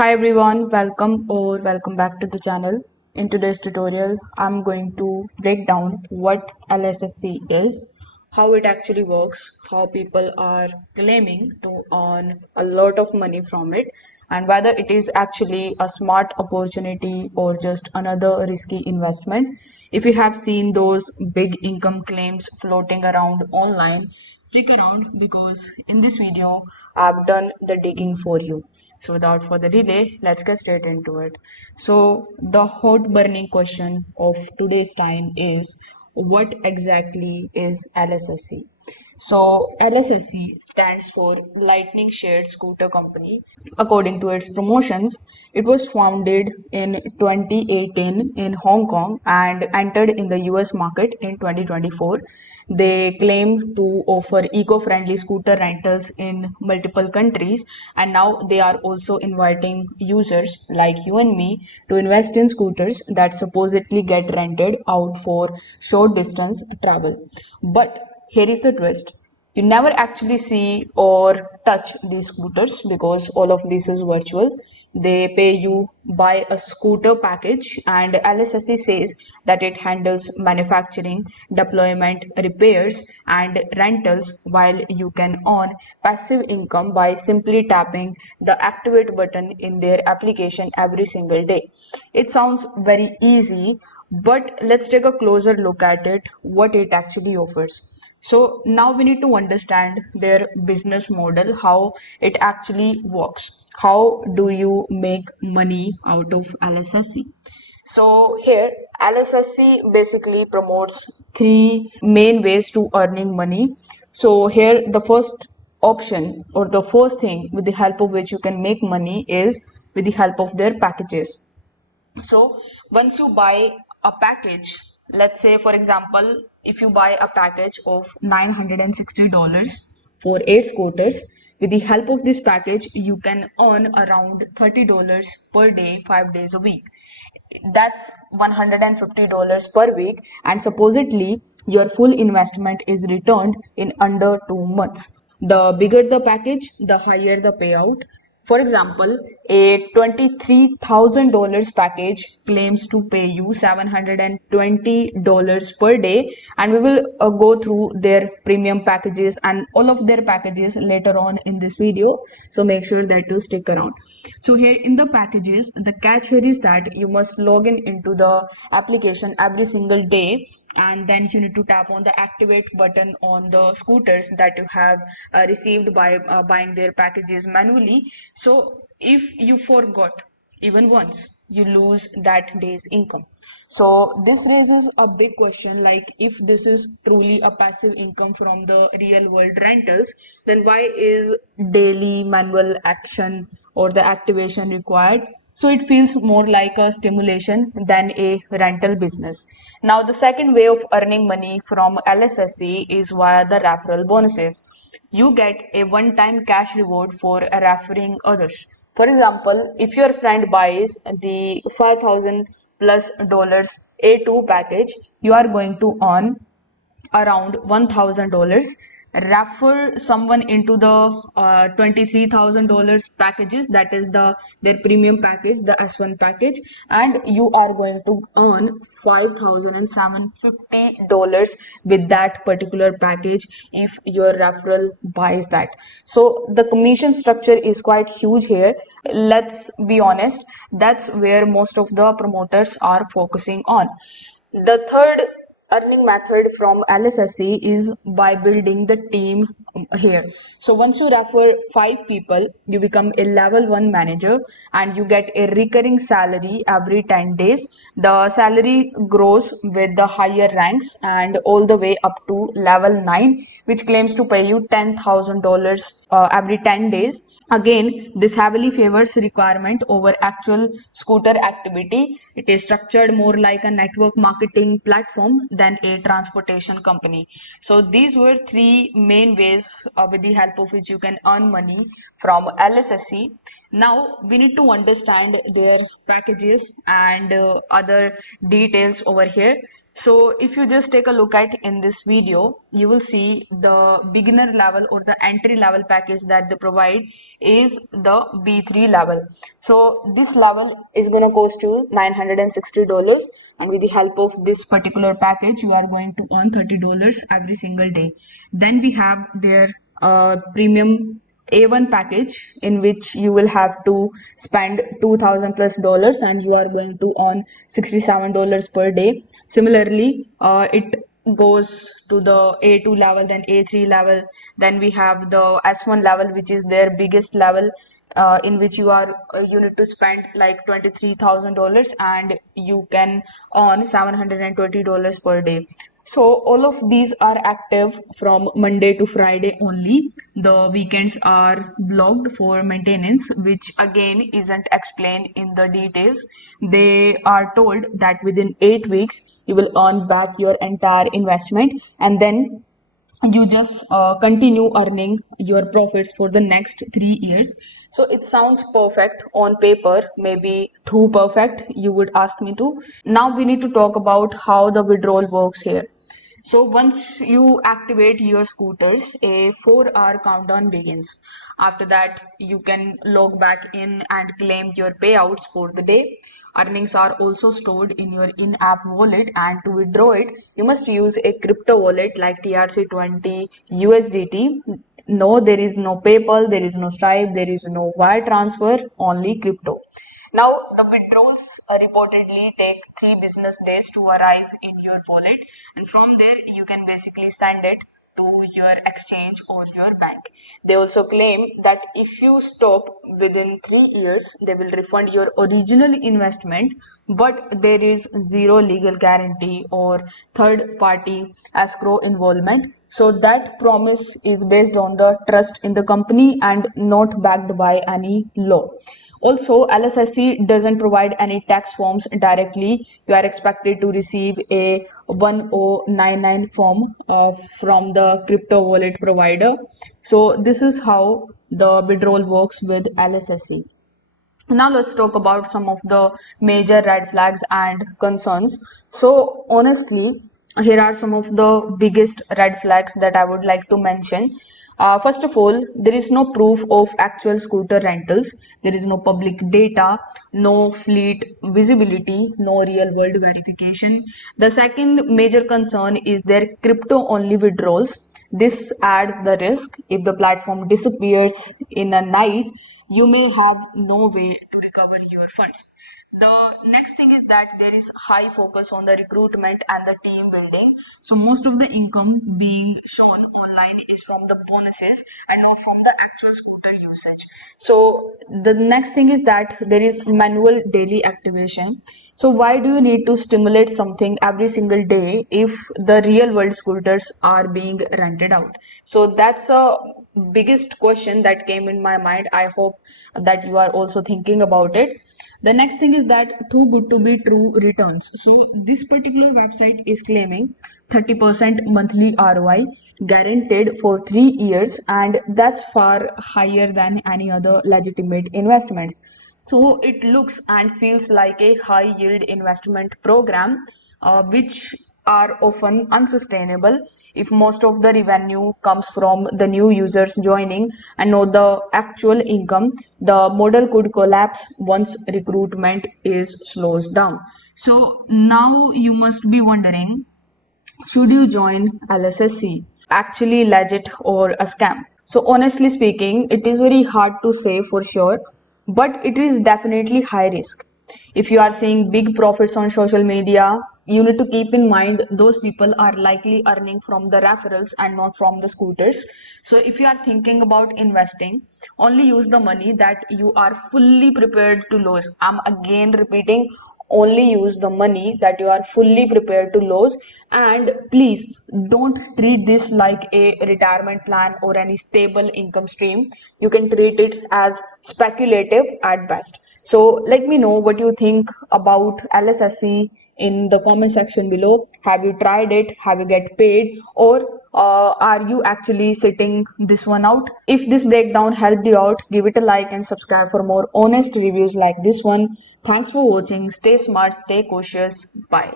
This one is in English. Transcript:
Hi everyone, welcome back to the channel. In today's tutorial, I'm going to break down what LSSC is, how it actually works, how people are claiming to earn a lot of money from it, and whether it is actually a smart opportunity or just another risky investment. If you have seen those big income claims floating around online, stick around because in this video, I've done the digging for you. So without further delay, let's get straight into it. So the hot burning question of today's time is what exactly is LSSC? So LSSC stands for Lightning Shared Scooter Company. According to its promotions, it was founded in 2018 in Hong Kong and entered in the US market in 2024. They claim to offer eco-friendly scooter rentals in multiple countries, and now they are also inviting users like you and me to invest in scooters that supposedly get rented out for short distance travel. But here is the twist. You never actually see or touch these scooters because all of this is virtual. They pay you buy a scooter package, and LSSC says that it handles manufacturing, deployment, repairs, and rentals, while you can earn passive income by simply tapping the activate button in their application every single day. It sounds very easy, but let's take a closer look at it, what it actually offers. So now we need to understand their business model, how it actually works. How do you make money out of LSSC? So here LSSC basically promotes three main ways to earning money. So here the first option or the first thing with the help of which you can make money is with the help of their packages. So once you buy a package, let's say for example, if you buy a package of $960 for 8 scooters, with the help of this package, you can earn around $30 per day, 5 days a week. That's $150 per week, and supposedly your full investment is returned in under 2 months. The bigger the package, the higher the payout. For example, a $23,000 package claims to pay you $720 per day, and we will go through their premium packages and all of their packages later on in this video. So make sure that you stick around. So here in the packages, the catch here is that you must log in into the application every single day, and then you need to tap on the activate button on the scooters that you have received by buying their packages manually. So if you forgot even once, you lose that day's income. So this raises a big question, like if this is truly a passive income from the real world rentals, then why is daily manual action or the activation required? So it feels more like a stimulation than a rental business. Now the second way of earning money from LSSC is via the referral bonuses. You get a one-time cash reward for referring others. For example, if your friend buys the 5,000 plus dollars A2 package, you are going to earn around $1,000. Refer someone into the $23,000 packages, that is their premium package, the S1 package, and you are going to earn $5,750 with that particular package if your referral buys that. So the commission structure is quite huge here. Let's be honest, that's where most of the promoters are focusing on. The third earning method from LSSC is by building the team here. So once you refer 5 people, you become a level 1 manager and you get a recurring salary every 10 days. The salary grows with the higher ranks and all the way up to level 9, which claims to pay you $10,000 every 10 days. Again, this heavily favors requirement over actual scooter activity. It is structured more like a network marketing platform than a transportation company. So these were three main ways with the help of which you can earn money from LSSC. Now we need to understand their packages and other details over here. So if you just take a look at in this video, you will see the beginner level or the entry level package that they provide is the B3 level. So this level is going to cost you $960, and with the help of this particular package you are going to earn $30 every single day. Then we have their premium A1 package, in which you will have to spend 2000 plus dollars and you are going to earn $67 per day. Similarly, it goes to the A2 level, then A3 level, then we have the S1 level, which is their biggest level, in which you need to spend like $23,000 and you can earn $720 per day. So all of these are active from Monday to Friday only. The weekends are blocked for maintenance, which again isn't explained in the details. They are told that within 8 weeks you will earn back your entire investment, and then you just continue earning your profits for the next 3 years. So it sounds perfect on paper, maybe too perfect, you would ask me to. Now we need to talk about how the withdrawal works here. So once you activate your scooters, a 4-hour countdown begins. After that, you can log back in and claim your payouts for the day. Earnings are also stored in your in-app wallet, and to withdraw it, you must use a crypto wallet like TRC20 USDT. No, there is no PayPal, there is no Stripe, there is no wire transfer, only crypto. Now, the withdrawals reportedly take 3 business days to arrive in your wallet, and from there, you can basically send it to your exchange or your bank. They also claim that if you stop within 3 years, they will refund your original investment, but there is zero legal guarantee or third party escrow involvement. So, that promise is based on the trust in the company and not backed by any law. Also, LSSC doesn't provide any tax forms directly. You are expected to receive a 1099 form from the crypto wallet provider. So, this is how the withdrawal works with LSSC. Now let's talk about some of the major red flags and concerns. So honestly, here are some of the biggest red flags that I would like to mention. First of all, there is no proof of actual scooter rentals. There is no public data, no fleet visibility, no real world verification. The second major concern is their crypto only withdrawals. This adds the risk. If the platform disappears in a night, you may have no way to recover your funds. The next thing is that there is high focus on the recruitment and the team building. So most of the income being shown online is from the bonuses and not from the actual scooter usage. So the next thing is that there is manual daily activation. So why do you need to stimulate something every single day if the real world scooters are being rented out? So that's a biggest question that came in my mind. I hope that you are also thinking about it. The next thing is that too good to be true returns. So this particular website is claiming 30% monthly ROI guaranteed for 3 years, and that's far higher than any other legitimate investments. So it looks and feels like a high yield investment program, which are often unsustainable. If most of the revenue comes from the new users joining and not the actual income, the model could collapse once recruitment is slows down. So now you must be wondering, should you join LSSC? Actually legit or a scam? So honestly speaking, it is very hard to say for sure, but it is definitely high risk. If you are seeing big profits on social media, you need to keep in mind those people are likely earning from the referrals and not from the scooters. So if you are thinking about investing, only use the money that you are fully prepared to lose. I'm again repeating, only use the money that you are fully prepared to lose, and please don't treat this like a retirement plan or any stable income stream. You can treat it as speculative at best. So let me know what you think about LSSC in the comment section below. Have you tried it? Have you get paid, or are you actually sitting this one out? If this breakdown helped you out, give it a like and subscribe for more honest reviews like this one. Thanks for watching. Stay smart, stay cautious. Bye.